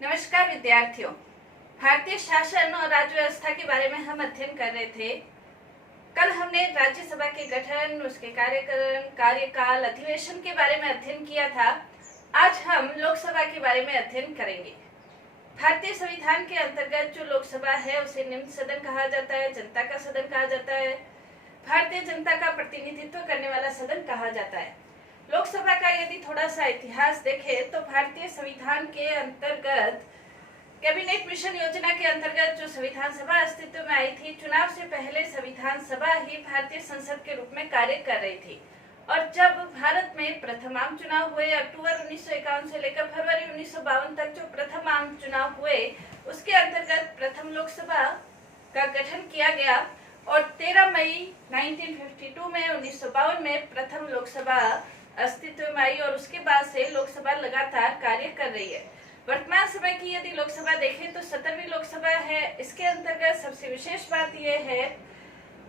नमस्कार विद्यार्थियों। भारतीय शासन और राज्य व्यवस्था के बारे में हम अध्ययन कर रहे थे। कल हमने राज्यसभा के गठन, उसके कार्यकाल, कार्यकाल, अधिवेशन के बारे में अध्ययन किया था। आज हम लोकसभा के बारे में अध्ययन करेंगे। भारतीय संविधान के अंतर्गत जो लोकसभा है उसे निम्न सदन कहा जाता है, जनता का सदन कहा जाता है, भारतीय जनता का प्रतिनिधित्व करने वाला सदन कहा जाता है। लोकसभा का यदि थोड़ा सा इतिहास देखें तो भारतीय संविधान के अंतर्गत कैबिनेट मिशन योजना के अंतर्गत जो संविधान सभा अस्तित्व में आई थी, चुनाव से पहले संविधान सभा ही भारतीय संसद के रूप में कार्य कर रही थी। और जब भारत में प्रथम आम चुनाव हुए, अक्टूबर 1951 से लेकर फरवरी 1952 तक जो प्रथम आम चुनाव हुए, उसके अंतर्गत प्रथम लोकसभा का गठन किया गया और 13 मई 1952 में 1952 में प्रथम लोकसभा अस्तित्व में आई और उसके बाद से लोकसभा लगातार कार्य कर रही है। वर्तमान समय की यदि लोकसभा देखें तो 17वीं लोकसभा है। इसके अंतर्गत सबसे विशेष बात यह है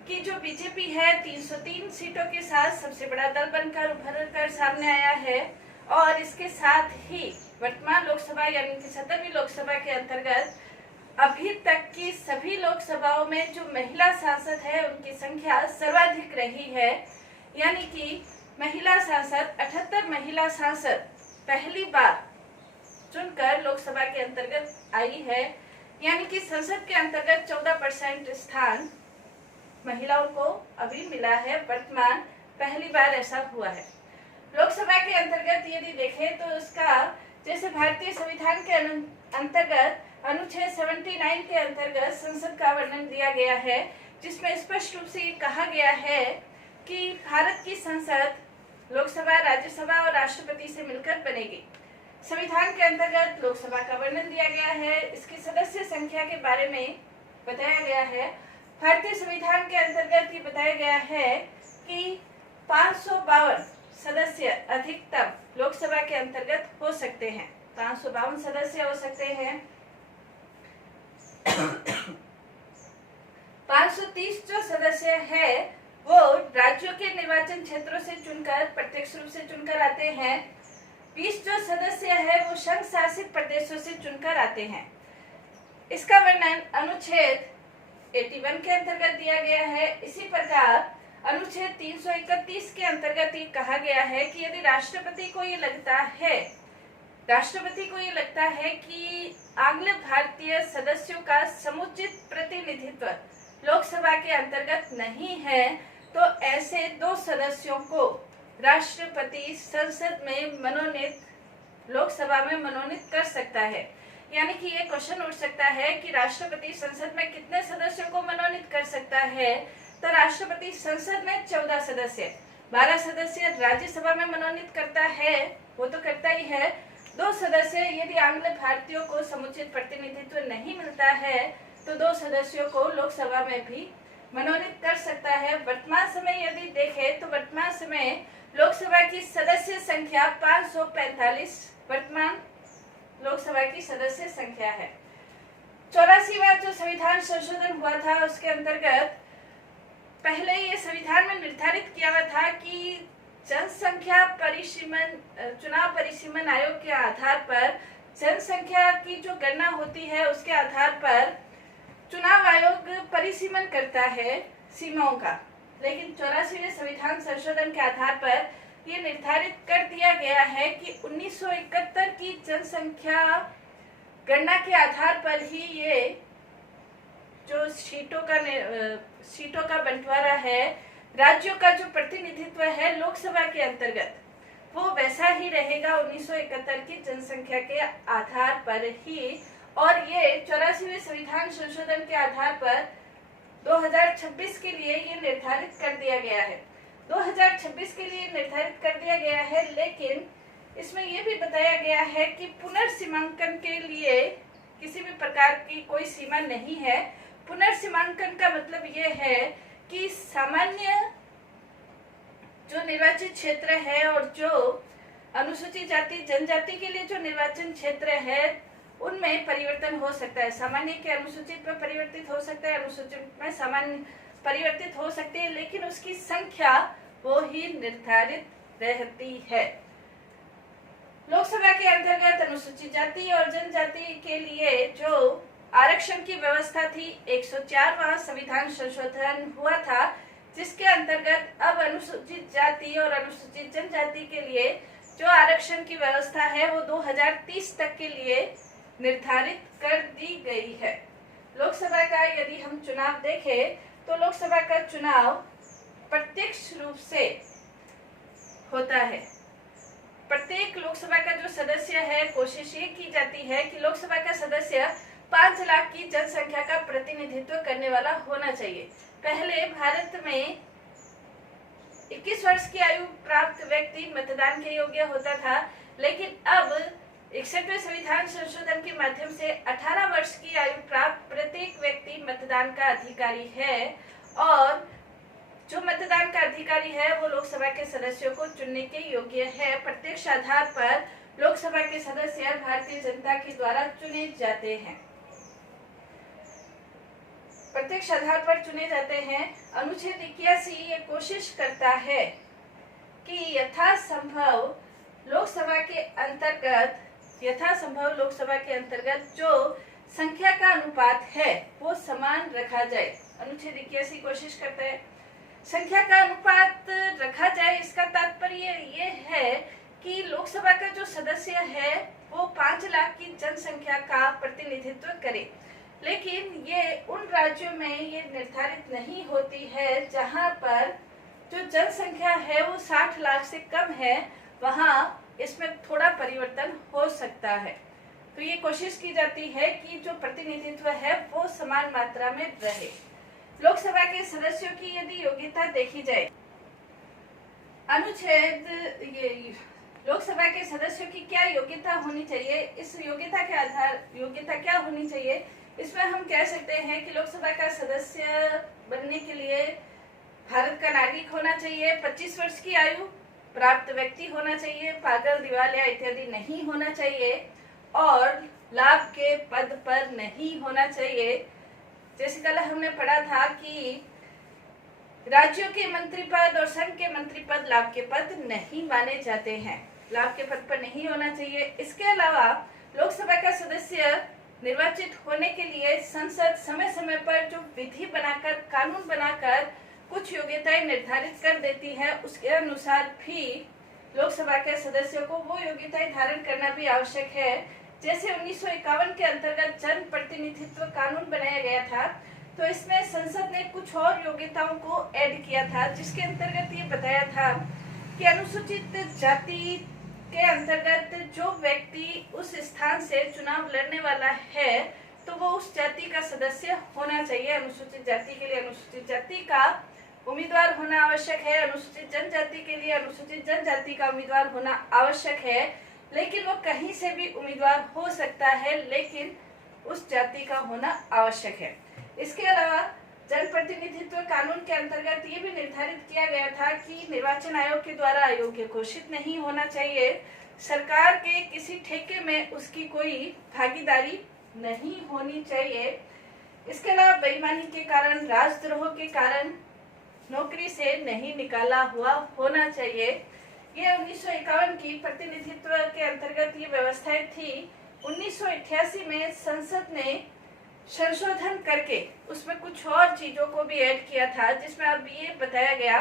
कि जो बीजेपी है 303 सीटों के साथ सबसे बड़ा दल बनकर उभर कर सामने आया है और इसके साथ ही वर्तमान लोकसभा यानी कि 17वीं लोकसभा के अंतर्गत अभी तक की सभी लोकसभाओं में जो महिला सांसद है उनकी संख्या सर्वाधिक रही है। यानी कि महिला सांसद 78 महिला सांसद पहली बार चुनकर लोकसभा के अंतर्गत आई है। यानी कि संसद के अंतर्गत 14% स्थान महिलाओं को अभी मिला है। वर्तमान पहली बार ऐसा हुआ है। लोकसभा के अंतर्गत यदि देखें तो उसका जैसे भारतीय संविधान के अंतर्गत अनुच्छेद 79 के अंतर्गत संसद का वर्णन दिया गया है, जिसमें स्पष्ट रूप से ये कहा गया है कि भारत की संसद लोकसभा, राज्यसभा और राष्ट्रपति से मिलकर बनेगी। संविधान के अंतर्गत लोकसभा का वर्णन दिया गया है। इसकी सदस्य संख्या के बारे में बताया गया है। भारतीय संविधान के अंतर्गत ये बताया गया है कि 552 सदस्य अधिकतम लोकसभा के अंतर्गत हो सकते हैं। 552 सदस्य हो सकते हैं। 530 जो सदस्य है वो राज्यों के निर्वाचन क्षेत्रों से चुनकर, प्रत्यक्ष रूप से चुनकर आते हैं। 20 जो सदस्य है वो संघ शासित प्रदेशों से चुनकर आते हैं। इसका वर्णन अनुच्छेद 81 के अंतर्गत दिया गया है। इसी प्रकार अनुच्छेद 331 के अंतर्गत ये कहा गया है कि यदि राष्ट्रपति को ये लगता है कि आंग्ल भारतीय सदस्यों का समुचित प्रतिनिधित्व लोकसभा के अंतर्गत नहीं है तो ऐसे 2 सदस्यों को राष्ट्रपति संसद में लोकसभा में मनोनीत कर सकता है। यानी कि ये क्वेश्चन उठ सकता है कि राष्ट्रपति संसद में कितने सदस्यों को मनोनीत कर सकता है। तो राष्ट्रपति संसद में 14 सदस्य, 12 सदस्य राज्यसभा में मनोनीत करता है, वो तो करता ही है। 2 सदस्य यदि आंग्ल भारतीयों को समुचित प्रतिनिधित्व नहीं मिलता है तो 2 सदस्यों को लोकसभा में भी मनोनीत कर सकता है। वर्तमान समय यदि देखें तो वर्तमान समय लोकसभा की सदस्य संख्या 545 वर्तमान लोकसभा की सदस्य संख्या है। 84वां जो संविधान संशोधन हुआ था उसके अंतर्गत पहले ये संविधान में निर्धारित किया हुआ था कि जनसंख्या परिसीमन, चुनाव परिसीमन आयोग के आधार पर जनसंख्या की जो गणना होती है उसके आधार पर चुनाव आयोग परिसीमन करता है सीमाओं का। लेकिन 84वें संविधान संशोधन के आधार पर ये निर्धारित कर दिया गया है कि 1971 की जनसंख्या गणना के आधार पर ही ये जो सीटों का बंटवारा है, राज्यों का जो प्रतिनिधित्व है लोकसभा के अंतर्गत, वो वैसा ही रहेगा 1971 की जनसंख्या के आधार पर ही। और ये 84वें संविधान संशोधन के आधार पर 2026 के लिए ये निर्धारित कर दिया गया है। 2026 के लिए निर्धारित कर दिया गया है, लेकिन इसमें यह भी बताया गया है कि पुनर्सीमांकन के लिए किसी भी प्रकार की कोई सीमा नहीं है। पुनर्सीमांकन का मतलब ये है कि सामान्य जो निर्वाचित क्षेत्र है और जो अनुसूचित जाति जनजाति के लिए जो निर्वाचन क्षेत्र है उनमें परिवर्तन हो सकता है। सामान्य के अनुसूचित में परिवर्तित हो सकता है, अनुसूचित में सामान्य परिवर्तित हो सकते हैं, लेकिन उसकी संख्या वो ही निर्धारित रहती है। लोकसभा के अंतर्गत अनुसूचित जाति और जनजाति के लिए जो आरक्षण की व्यवस्था थी, 104वां संविधान संशोधन हुआ था, जिसके अंतर्गत अब अनुसूचित जाति और अनुसूचित जनजाति के लिए जो आरक्षण की व्यवस्था है वो 2030 तक के लिए निर्धारित कर दी गई है। लोकसभा का यदि हम चुनाव देखें तो लोकसभा का चुनाव प्रत्यक्ष रूप से होता है। प्रत्येक लोकसभा का जो सदस्य है, कोशिश ये की जाती है कि लोकसभा का सदस्य 5 लाख की जनसंख्या का प्रतिनिधित्व करने वाला होना चाहिए। पहले भारत में 21 वर्ष की आयु प्राप्त व्यक्ति मतदान के योग्य होता था, लेकिन अब 61वें संविधान संशोधन के माध्यम से 18 वर्ष की आयु प्राप्त प्रत्येक व्यक्ति मतदान का अधिकारी है और जो मतदान का अधिकारी है वो लोकसभा के सदस्यों को चुनने के योग्य है। प्रत्यक्ष आधार पर लोकसभा के सदस्य भारतीय जनता के द्वारा चुने जाते हैं। प्रत्यक्ष आधार पर चुने जाते हैं। अनुच्छेद 81 ये कोशिश करता है कि यथासंभव लोकसभा के अंतर्गत जो संख्या का अनुपात है वो समान रखा जाए। अनुच्छेद 81 कोशिश करता है संख्या का अनुपात रखा जाए। इसका तात्पर्य ये है कि लोकसभा का जो सदस्य है वो 5 लाख की जनसंख्या का प्रतिनिधित्व करे, लेकिन ये उन राज्यों में ये निर्धारित नहीं होती है जहां पर जो जनसंख्या है वो 60 लाख से कम है, वहां इसमें थोड़ा परिवर्तन हो सकता है। तो ये कोशिश की जाती है कि जो प्रतिनिधित्व है वो समान मात्रा में रहे। लोकसभा के सदस्यों की यदि योग्यता देखी जाए, लोकसभा के सदस्यों की क्या योग्यता होनी चाहिए, इस योग्यता क्या होनी चाहिए, इसमें हम कह सकते हैं कि लोकसभा का सदस्य बनने के लिए भारत का नागरिक होना चाहिए, 25 वर्ष की आयु प्राप्त व्यक्ति होना चाहिए, पागल, दिवालिया इत्यादि नहीं होना चाहिए और लाभ के पद पर नहीं होना चाहिए। जैसे कल हमने पढ़ा था कि राज्यों के मंत्री पद और संघ के मंत्री पद लाभ के पद नहीं माने जाते हैं, लाभ के पद पर नहीं होना चाहिए। इसके अलावा लोकसभा का सदस्य निर्वाचित होने के लिए संसद समय समय पर जो विधि बनाकर, कानून बनाकर कुछ योग्यताएं निर्धारित कर देती है, उसके अनुसार भी लोकसभा के सदस्यों को वो योग्यताएं धारण करना भी आवश्यक है। जैसे 1951 के अंतर्गत जन प्रतिनिधित्व कानून बनाया गया था, तो इसमें संसद ने कुछ और योग्यताओं को ऐड किया था, जिसके अंतर्गत ये बताया था कि अनुसूचित जाति के अंतर्गत जो व्यक्ति उस स्थान से चुनाव लड़ने वाला है तो वो उस जाति का सदस्य होना चाहिए। अनुसूचित जाति के लिए अनुसूचित जाति का उम्मीदवार होना आवश्यक है, अनुसूचित जनजाति के लिए अनुसूचित जनजाति का उम्मीदवार होना आवश्यक है, लेकिन वो कहीं से भी उम्मीदवार हो सकता है, लेकिन उस जाति का होना आवश्यक है। इसके अलावा जनप्रतिनिधित्व कानून के अंतर्गत ये भी निर्धारित किया गया था कि निर्वाचन आयोग के द्वारा अयोग्य घोषित नहीं होना चाहिए, सरकार के किसी ठेके में उसकी कोई भागीदारी नहीं होनी चाहिए। इसके अलावा बेईमानी के कारण, राजद्रोह के कारण नौकरी से नहीं निकाला हुआ होना चाहिए। ये 1951 की प्रतिनिधित्व के अंतर्गत ये व्यवस्थाएं थी। 1988 में संसद ने संशोधन करके उसमें कुछ और चीजों को भी ऐड किया था, जिसमें अब ये बताया गया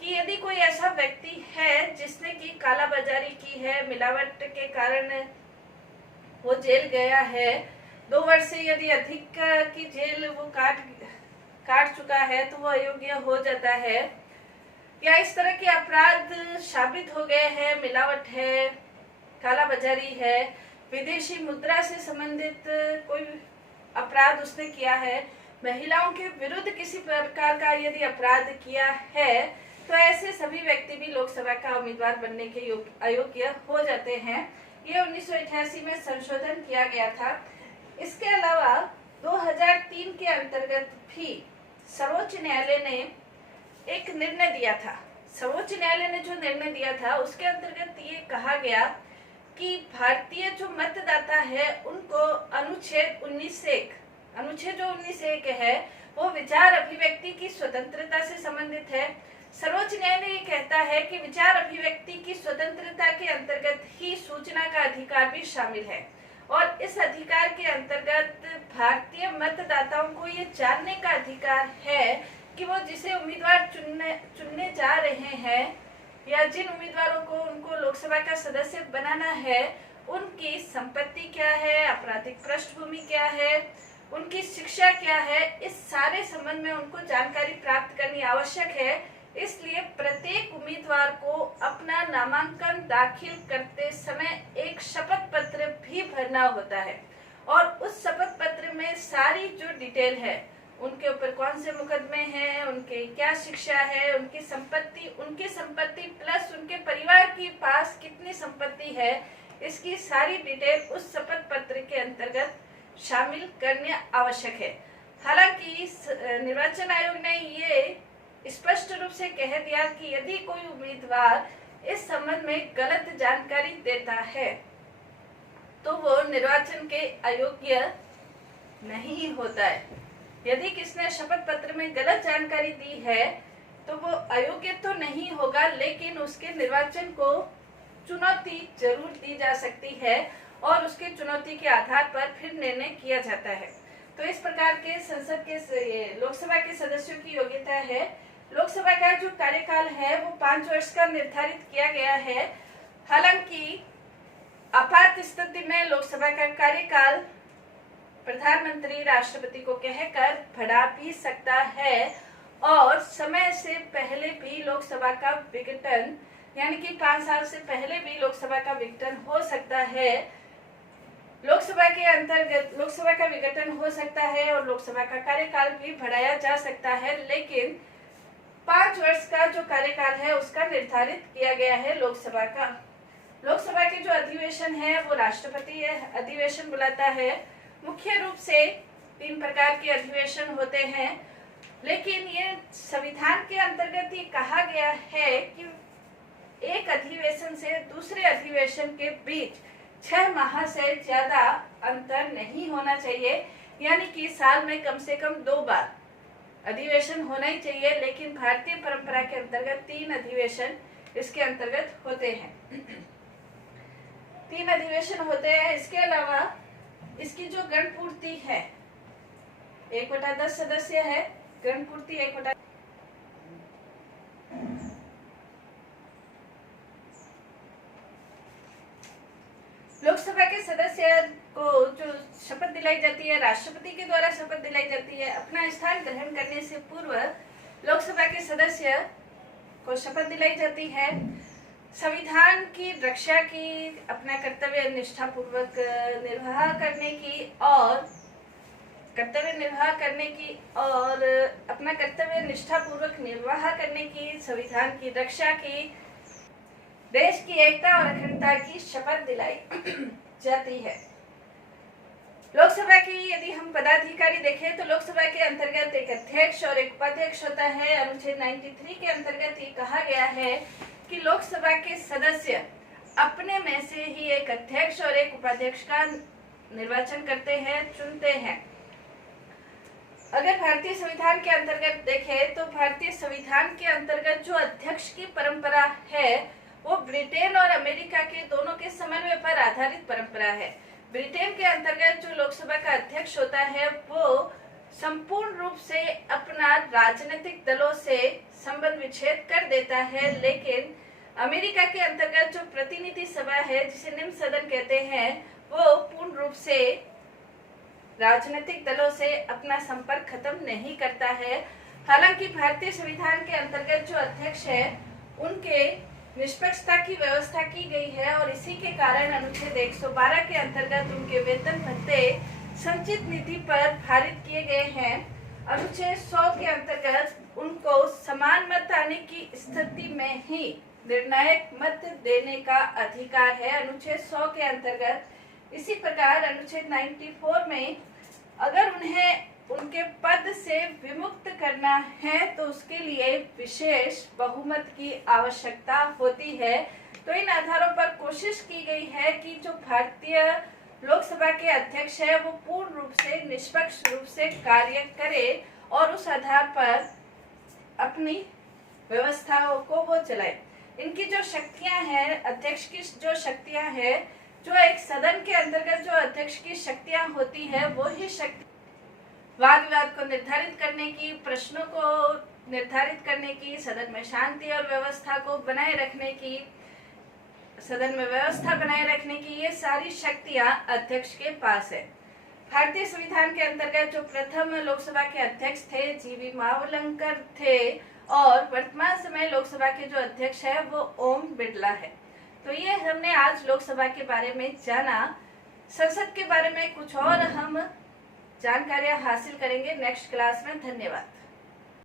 कि यदि कोई ऐसा व्यक्ति है जिसने की कालाबाजारी की है, मिलावट के कारण वो जेल गया है, 2 वर्ष से यदि अधिक की जेल वो काट चुका है तो वो अयोग्य हो जाता है, या इस तरह के अपराध साबित हो गए हैं, मिलावट है, कालाबाजारी है, विदेशी मुद्रा से संबंधित कोई अपराध उसने किया है, महिलाओं के विरुद्ध किसी प्रकार का यदि अपराध किया है, तो ऐसे सभी व्यक्ति भी लोकसभा का उम्मीदवार बनने के अयोग्य हो जाते हैं। ये 1988 में संशोधन किया गया था। इसके अलावा 2003 के अंतर्गत भी सर्वोच्च न्यायालय ने एक निर्णय दिया था। सर्वोच्च न्यायालय ने जो निर्णय दिया था उसके अंतर्गत ये कहा गया कि भारतीय जो मतदाता है उनको अनुच्छेद 19(1) है वो विचार अभिव्यक्ति की स्वतंत्रता से संबंधित है, सर्वोच्च न्यायालय ये कहता है कि विचार अभिव्यक्ति की स्वतंत्रता के अंतर्गत ही सूचना का अधिकार भी शामिल है और इस अधिकार के अंतर्गत भारतीय मतदाताओं को ये जानने का अधिकार है कि वो जिसे उम्मीदवार चुनने जा रहे हैं या जिन उम्मीदवारों को उनको लोकसभा का सदस्य बनाना है उनकी संपत्ति क्या है, आपराधिक पृष्ठभूमि क्या है, उनकी शिक्षा क्या है, इस सारे संबंध में उनको जानकारी प्राप्त करनी आवश्यक है। इसलिए प्रत्येक उम्मीदवार को अपना नामांकन दाखिल करते समय एक शपथ पत्र भी भरना होता है और उस शपथ पत्र में सारी जो डिटेल है, उनके ऊपर कौन से मुकदमे हैं, उनके क्या शिक्षा है, उनकी संपत्ति प्लस उनके परिवार के पास कितनी संपत्ति है, इसकी सारी डिटेल उस शपथ पत्र के अंतर्गत शामिल करने आवश्यक है। हालांकि निर्वाचन आयोग ने ये स्पष्ट रूप से कह दिया कि यदि कोई उम्मीदवार इस संबंध में गलत जानकारी देता है तो वो निर्वाचन के अयोग्य नहीं होता है। यदि किसने शपथ पत्र में गलत जानकारी दी है तो वो अयोग्य तो नहीं होगा, लेकिन उसके निर्वाचन को चुनौती जरूर दी जा सकती है और उसके चुनौती के आधार पर फिर निर्णय किया जाता है। तो इस प्रकार के संसद के लोकसभा के सदस्यों की योग्यता है। लोकसभा का जो कार्यकाल है वो 5 वर्ष का निर्धारित किया गया है। हालांकि आपात स्थिति में लोकसभा का कार्यकाल प्रधानमंत्री राष्ट्रपति को कहकर बढ़ा भी सकता है और समय से पहले भी लोकसभा का विघटन यानी कि 5 साल से पहले भी लोकसभा का विघटन हो सकता है। लोकसभा का विघटन हो सकता है और लोकसभा का कार्यकाल भी बढ़ाया जा सकता है, लेकिन 5 वर्ष का जो कार्यकाल है उसका निर्धारित किया गया है लोकसभा का। लोकसभा के जो अधिवेशन है वो राष्ट्रपति अधिवेशन बुलाता है। मुख्य रूप से 3 प्रकार के अधिवेशन होते हैं, लेकिन ये संविधान के अंतर्गत ये कहा गया है कि एक अधिवेशन से दूसरे अधिवेशन के बीच 6 माह से ज्यादा अंतर नहीं होना चाहिए, यानी कि साल में कम से कम 2 बार अधिवेशन होना ही चाहिए। लेकिन भारतीय परंपरा के अंतर्गत 3 अधिवेशन इसके अंतर्गत होते हैं। 3 अधिवेशन होते हैं। इसके अलावा इसकी जो गणपूर्ति है 1/10 सदस्य है। गणपूर्ति 1/10। लोकसभा के सदस्य को जो शपथ दिलाई जाती है, राष्ट्रपति के द्वारा शपथ दिलाई जाती है। अपना स्थान ग्रहण करने से पूर्व लोकसभा के सदस्य को शपथ दिलाई जाती है। संविधान की रक्षा की, अपना कर्तव्य निष्ठापूर्वक निर्वाह करने की और अपना कर्तव्य निष्ठापूर्वक निर्वाह करने की, संविधान की रक्षा की, देश की एकता और अखंडता की शपथ दिलाई जाती है। लोकसभा की यदि हम पदाधिकारी देखें तो लोकसभा के अंतर्गत एक अध्यक्ष और एक उपाध्यक्ष होता है। अनुच्छेद 93 के अंतर्गत ये कहा गया है कि लोकसभा के सदस्य अपने में से ही एक अध्यक्ष और एक उपाध्यक्ष का निर्वाचन करते हैं, चुनते हैं। अगर भारतीय संविधान के अंतर्गत देखें तो भारतीय संविधान के अंतर्गत जो अध्यक्ष की परंपरा है वो ब्रिटेन और अमेरिका के दोनों के समन्वय पर आधारित परंपरा है। ब्रिटेन के अंतर्गत जो लोकसभा का अध्यक्ष होता है वो संपूर्ण रूप से अपना राजनीतिक दलों से संबंध विच्छेद कर देता है, लेकिन अमेरिका के अंतर्गत जो प्रतिनिधि सभा है, जिसे निम्न सदन कहते हैं, वो पूर्ण रूप से राजनीतिक दलों से अपना संपर्क खत्म नहीं करता है। हालांकि भारतीय संविधान के अंतर्गत जो अध्यक्ष है उनके निष्पक्षता की व्यवस्था की गई है और इसी के कारण अनुच्छेद 112 के अंतर्गत उनके वेतन भत्ते संचित निधि पर भारित किए गए हैं। अनुच्छेद 100 के अंतर्गत उनको समान मत आने की स्थिति में ही निर्णायक मत देने का अधिकार है। अनुच्छेद 100 के अंतर्गत इसी प्रकार अनुच्छेद 94 में अगर उन्हें उनके पद से विमुक्त करना है तो उसके लिए विशेष बहुमत की आवश्यकता होती है। तो इन आधारों पर कोशिश की गई है कि जो भारतीय लोकसभा के अध्यक्ष है वो पूर्ण रूप से निष्पक्ष रूप से कार्य करे और उस आधार पर अपनी व्यवस्थाओं को वो चलाए। इनकी जो शक्तियां हैं, अध्यक्ष की जो शक्तियां हैं, जो एक सदन के अंतर्गत जो अध्यक्ष की शक्तियां होती है, वो ही शक्ति वाद विवाद को निर्धारित करने की, प्रश्नों को निर्धारित करने की, सदन में शांति और व्यवस्था को बनाए रखने की, सदन में व्यवस्था बनाए रखने की, ये सारी शक्तियां अध्यक्ष के पास है। भारतीय संविधान के अंतर्गत जो प्रथम लोकसभा के अध्यक्ष थे जीवी मावलंकर थे, और वर्तमान समय लोकसभा के जो अध्यक्ष है वो ओम बिरला है। तो ये हमने आज लोकसभा के बारे में जाना। संसद के बारे में कुछ और हम जानकारियां हासिल करेंगे नेक्स्ट क्लास में। धन्यवाद।